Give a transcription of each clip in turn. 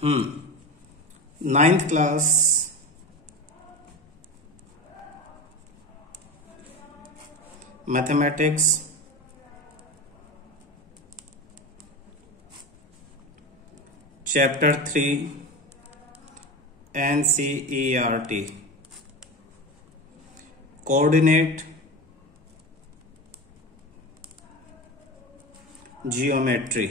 9th class mathematics chapter 3 NCERT coordinate geometry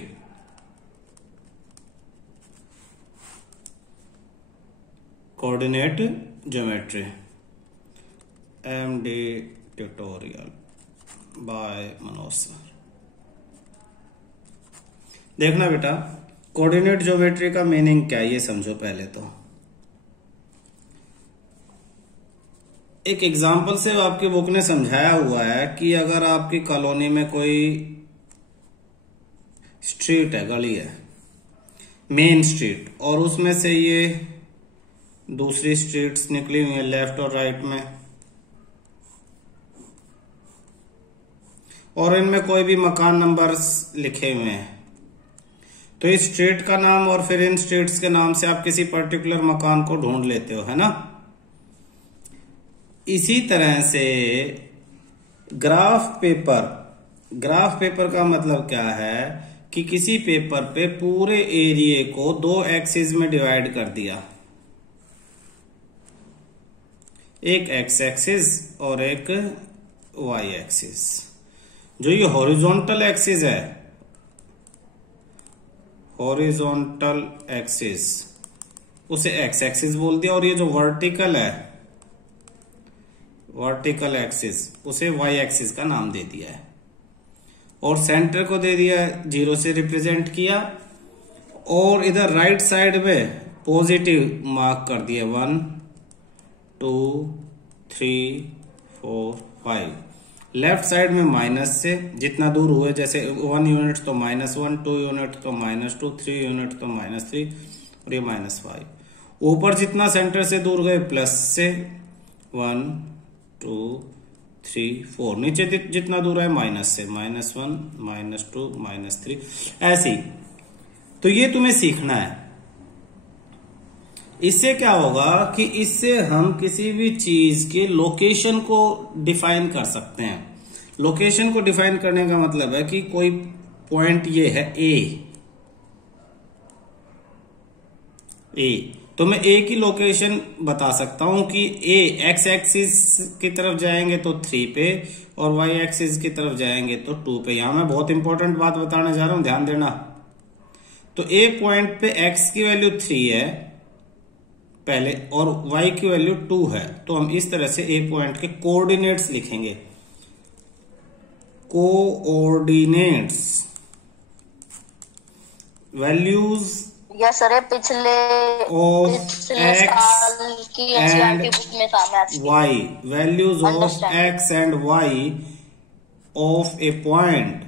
coordinate geometry MD tutorial bye Manoj sir. देखना बेटा, coordinate geometry का meaning क्या है ये समझो पहले तो। एक एग्जाम्पल से आपकी बुक ने समझाया हुआ है कि अगर आपकी कॉलोनी में कोई स्ट्रीट है, गली है, मेन स्ट्रीट, और उसमें से ये दूसरी स्ट्रीट्स निकली हुई है लेफ्ट और राइट में, और इनमें कोई भी मकान नंबर्स लिखे हुए हैं, तो इस स्ट्रीट का नाम और फिर इन स्ट्रीट्स के नाम से आप किसी पर्टिकुलर मकान को ढूंढ लेते हो, है ना। इसी तरह से ग्राफ पेपर का मतलब क्या है कि किसी पेपर पे पूरे एरिया को 2 एक्सिस में डिवाइड कर दिया, एक एक्स एक्सिस और एक वाई एक्सिस। जो ये हॉरिजॉन्टल एक्सिस है, हॉरिजॉन्टल एक्सिस, उसे एक्स एक्सिस बोल दिया, और ये जो वर्टिकल है, वर्टिकल एक्सिस, उसे वाई एक्सिस का नाम दे दिया है, और सेंटर को दे दिया 0 से रिप्रेजेंट किया, और इधर राइट साइड में पॉजिटिव मार्क कर दिया 1 2 3 4 5। लेफ्ट साइड में माइनस से जितना दूर हुए, जैसे 1 यूनिट तो -1, 2 यूनिट तो -2, 3 यूनिट तो -3, और ये -5। ऊपर जितना सेंटर से दूर गए प्लस से 1 2 3 4। नीचे जितना दूर है माइनस से, -1 -2 -3, ऐसी। तो ये तुम्हें सीखना है। इससे क्या होगा कि इससे हम किसी भी चीज के लोकेशन को डिफाइन कर सकते हैं। लोकेशन को डिफाइन करने का मतलब है कि कोई पॉइंट ये है ए, तो मैं ए की लोकेशन बता सकता हूं कि ए एक्स एक्सिस की तरफ जाएंगे तो 3 पे, और वाई एक्सिस की तरफ जाएंगे तो 2 पे। यहां मैं बहुत इंपॉर्टेंट बात बताने जा रहा हूं, ध्यान देना। तो ए पॉइंट पे एक्स की वैल्यू 3 है पहले, और y की वैल्यू 2 है, तो हम इस तरह से a पॉइंट के कोऑर्डिनेट्स लिखेंगे। कोऑर्डिनेट्स वैल्यूज यस सर, पिछले साल की एनसीईआरटी बुक में था मैथ्स की। y, values of x and y of A point.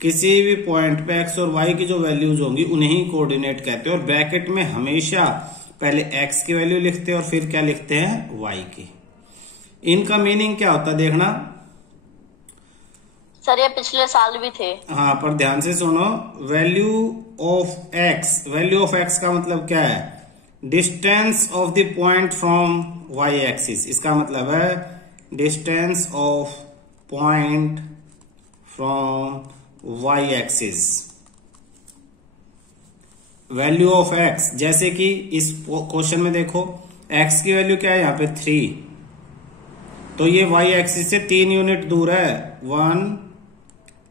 किसी भी पॉइंट पे x और y की जो वैल्यूज होंगी उन्हें ही कोऑर्डिनेट कहते हैं, और ब्रैकेट में हमेशा पहले x की वैल्यू लिखते हैं और फिर क्या लिखते हैं, y की। इनका मीनिंग क्या होता है देखना सर, ये पिछले साल भी थे। हाँ, पर ध्यान से सुनो। वैल्यू ऑफ x का मतलब क्या है, distance of the point from y axis. इसका मतलब है distance of point from y axis. Value of x, जैसे कि इस क्वेश्चन में देखो x की वैल्यू क्या है यहाँ पे 3, तो ये y एक्सिस से 3 यूनिट दूर है, 1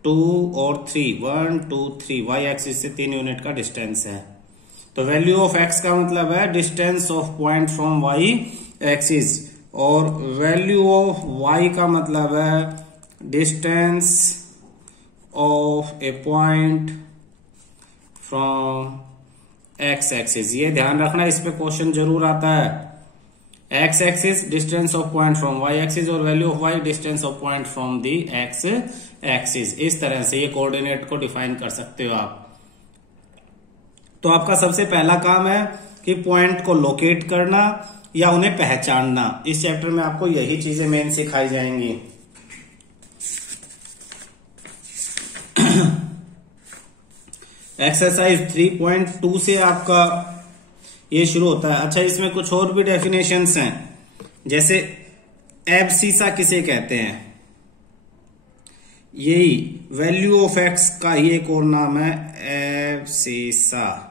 2 और 3, 1 2 3, y एक्सिस से 3 यूनिट का डिस्टेंस है। तो वैल्यू ऑफ x का मतलब है distance of point from y axis, और वैल्यू ऑफ y का मतलब है distance of A point from x axis. ये ध्यान रखना, इस पे क्वेश्चन जरूर आता है। x axis distance of point from y axis, और value of y distance of point from the x axis. इस तरह से ये कोऑर्डिनेट को डिफाइन कर सकते हो आप। तो आपका सबसे पहला काम है कि पॉइंट को लोकेट करना या उन्हें पहचानना। इस चैप्टर में आपको यही चीजें मेन सिखाई जाएंगी। एक्सरसाइज 3.2 से आपका ये शुरू होता है। अच्छा, इसमें कुछ और भी डेफिनेशंस हैं, जैसे एब्सिसा किसे कहते हैं, यही वैल्यू ऑफ एक्स का ही एक और नाम है एब्सिसा।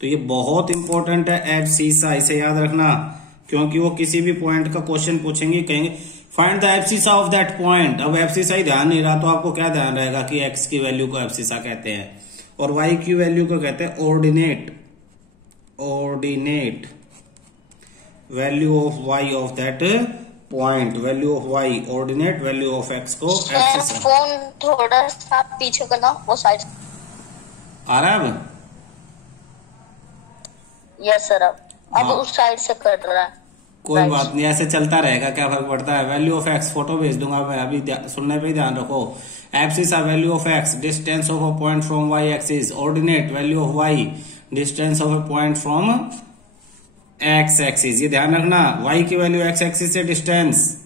तो ये बहुत इंपॉर्टेंट है एब्सिसा, इसे याद रखना, क्योंकि वो किसी भी पॉइंट का क्वेश्चन पूछेंगे, कहेंगे find the abscissa of that point. अब एब्सिसा ही ध्यान नहीं रहा तो आपको क्या ध्यान रहेगा कि एक्स की वैल्यू को एब्सिसा कहते हैं और वाई की वैल्यू को कहते हैं ordinate value of Y of that point, value of Y ordinate value of X को एब्सिसा। फोन थोड़ा सा पीछे करना, वो साइड आ रहा है अब? यस सर, अब उस साइड से कट रहा है। कोई बात नहीं, ऐसे चलता रहेगा, क्या फर्क पड़ता है। वैल्यू ऑफ एक्स फोटो भेज दूंगा मैं, अभी सुनने पे ही ध्यान रखो। Abscissa value of X, distance of a point from Y axis, ordinate value of Y, distance of a point from X axis. ये ध्यान रखना, वाई की वैल्यू एक्स एक्सिस से डिस्टेंस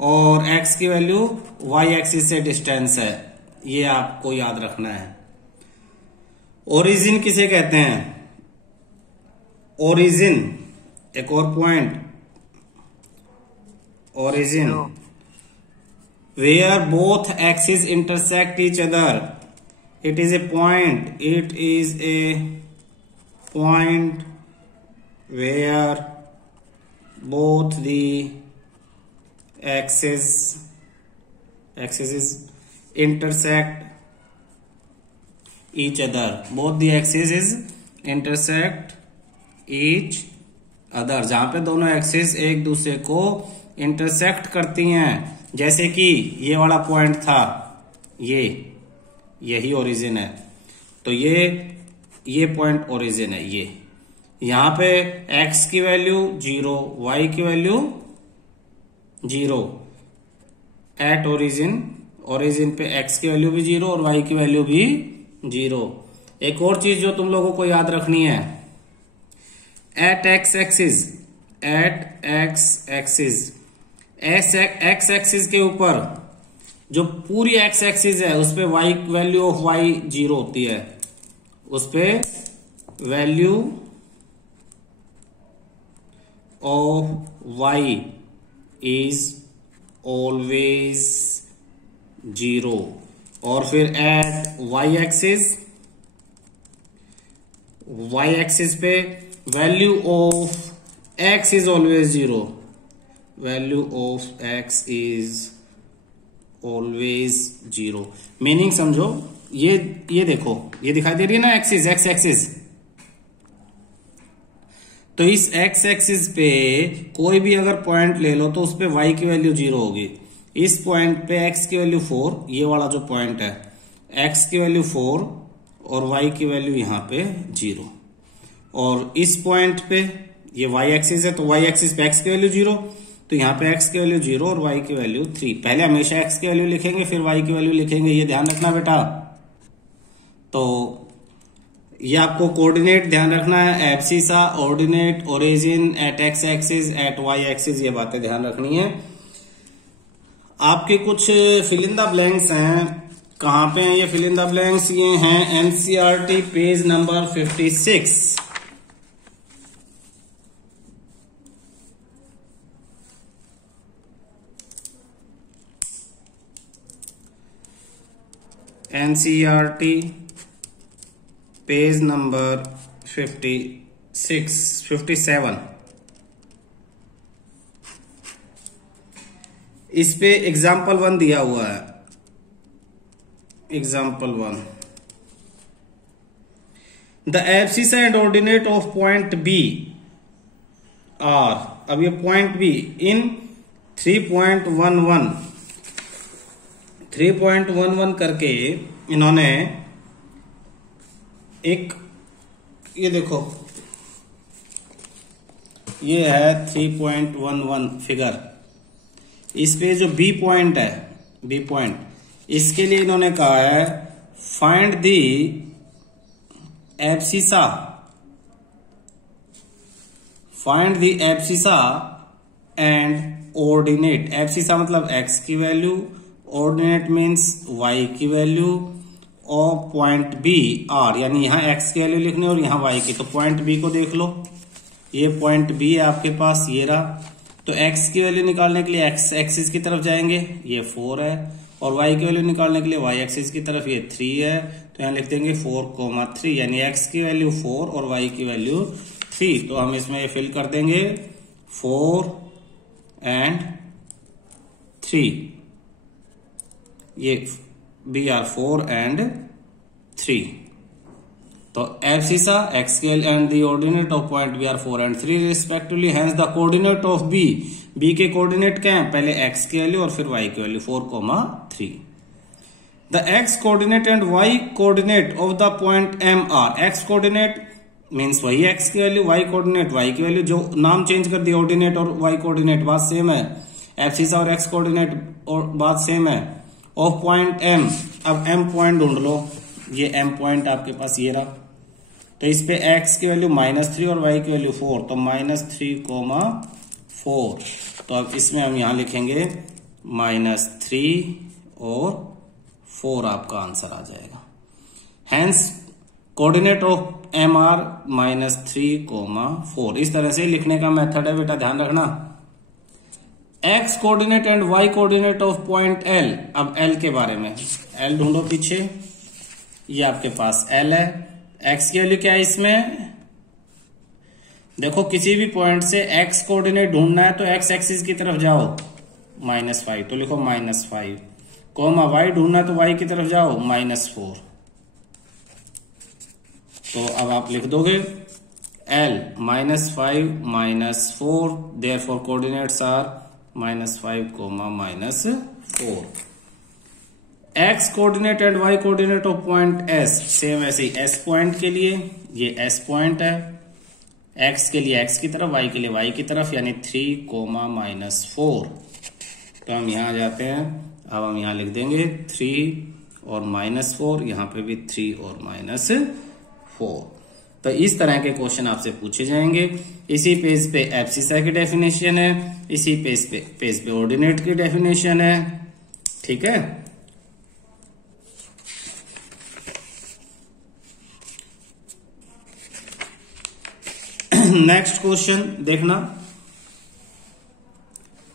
और एक्स की वैल्यू वाई एक्सिस से distance है, ये आपको याद रखना है। ओरिजिन किसे कहते हैं, ओरिजिन एक और point, origin where both axes intersect each other, it is a point where both the axes intersect each other, both the axes intersect each other, जहां पे दोनों एक्सिस एक दूसरे को इंटरसेक्ट करती हैं, जैसे कि ये वाला पॉइंट था, यही ओरिजिन है। तो ये पॉइंट ओरिजिन है। ये यहां पे x की वैल्यू 0, y की वैल्यू 0 एट ओरिजिन पे x की वैल्यू भी 0 और y की वैल्यू भी 0। एक और चीज जो तुम लोगों को याद रखनी है, एट एक्स एक्सिस के ऊपर जो पूरी एक्स एक्सिस है उस पे वाई वैल्यू ऑफ वाई 0 होती है, उस पे value of Y is always 0। और फिर एट वाई एक्सिस पे value of X is always 0, value of X is always 0। Meaning समझो, ये देखो, ये दिखाई दे रही है ना एक्सिस, एक्स एक्सिस। तो इस एक्स एक्सिस पे कोई भी अगर पॉइंट ले लो तो उस पे वाई की वैल्यू 0 होगी। इस पॉइंट पे एक्स की वैल्यू 4, ये वाला जो पॉइंट है, एक्स की वैल्यू 4 और वाई की वैल्यू यहां पे 0। और इस पॉइंट पे ये वाई एक्सिस है, तो वाई एक्सिस पे एक्स की वैल्यू 0, तो यहाँ पे x की वैल्यू 0 और y की वैल्यू 3। पहले हमेशा x की वैल्यू लिखेंगे फिर y की वैल्यू लिखेंगे, ये ध्यान रखना बेटा। तो ये आपको कोऑर्डिनेट ध्यान रखना है, abscissa, ordinate, origin, at x axis, at y axis, ये बातें ध्यान रखनी है। आपके कुछ फिल इन द ब्लैंक्स हैं, कहां पे हैं ये फिल इन द ब्लैंक्स? ये हैं NCERT page number 56। NCERT page number 57। इस पे एग्जाम्पल 1 दिया हुआ है। Example 1, the abscissa and ordinate of point B are, अब ये पॉइंट बी इन 3.11 करके इन्होंने एक, ये देखो, ये है 3.11 फिगर। इस पे जो बी पॉइंट है, बी पॉइंट, इसके लिए इन्होंने कहा है find the abscissa, find the abscissa and ordinate. Abscissa मतलब एक्स की वैल्यू, ऑर्डिनेट मीन्स वाई की value of point B are, यानी यहाँ एक्स की वैल्यू लिखनी है और यहाँ वाई की। तो पॉइंट बी को देख लो, ये पॉइंट बी है आपके पास, ये रहा। तो एक्स की वैल्यू निकालने के लिए एक्स एक्सिस की तरफ जाएंगे, ये 4 है, और वाई की वैल्यू निकालने के लिए वाई एक्सिस की तरफ ये 3 है। तो यहाँ लिख देंगे 4,3, यानी एक्स की वैल्यू 4 और वाई की वैल्यू 3। तो हम इसमें फिल कर देंगे 4 and 3, ये बी आर 4 and 3। तो abscissa x scale and the ordinate of point B are 4 and 3 respectively, hence the coordinate of B, B के कोऑर्डिनेट क्या है, पहले एक्स की वैल्यू और फिर वाई की value 4,3। The x coordinate and y coordinate of the point M are, x coordinate means वही x की वैल्यू, वाई कोऑर्डिनेट वाई की वैल्यू, जो नाम चेंज कर दिया, ऑर्डिनेट और वाई कोऑर्डिनेट बात सेम है, एब्सिसा और एक्स कोऑर्डिनेट और बात सेम है। ऑफ पॉइंट एम, अब एम पॉइंट ढूंढ लो, ये एम पॉइंट आपके पास ये रहा। तो इस पे एक्स की वैल्यू -3 और वाई की वैल्यू 4, तो -3,4। तो अब इसमें हम यहां लिखेंगे -3 और 4, आपका आंसर आ जाएगा। Hence coordinate of M are -3,4। इस तरह से लिखने का मेथड है बेटा, ध्यान रखना। X coordinate and y coordinate of point L, अब एल के बारे में, एल ढूंढो पीछे, ये आपके पास एल है। एक्स की वैल्यू क्या है इसमें, देखो किसी भी पॉइंट से एक्स कोऑर्डिनेट ढूंढना है तो एक्स एक्सिस की तरफ जाओ, -5, तो लिखो -5, कोमा वाई ढूंढना तो वाई की तरफ जाओ, -4। तो अब आप लिख दोगे L -5 -4, therefore coordinates are -5, -4। X coordinate and Y coordinate of point S, same ऐसे ही S पॉइंट के लिए ये S पॉइंट है, X के लिए X की तरफ, Y के लिए Y की तरफ, यानी 3, -4। तो हम यहां जाते हैं, अब हम यहां लिख देंगे 3 और -4, यहां पे भी 3 और -4। तो इस तरह के क्वेश्चन आपसे पूछे जाएंगे। इसी पेज पे एब्सिसा की डेफिनेशन है, इसी पेज पे ऑर्डिनेट की डेफिनेशन है, ठीक है। नेक्स्ट क्वेश्चन देखना,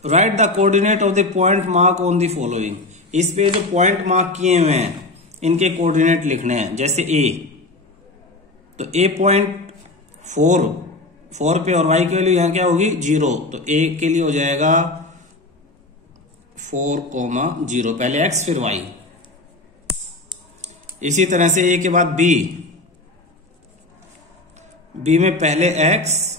right the coordinate of the point mark on the following. इस पे जो पॉइंट मार्क किए हुए हैं इनके कोऑर्डिनेट लिखने हैं। जैसे ए, तो ए पॉइंट 4 पे और वाई की वैल्यू यहां क्या होगी 0, तो ए के लिए हो जाएगा 4,0, पहले एक्स फिर वाई। इसी तरह से ए के बाद बी में पहले एक्स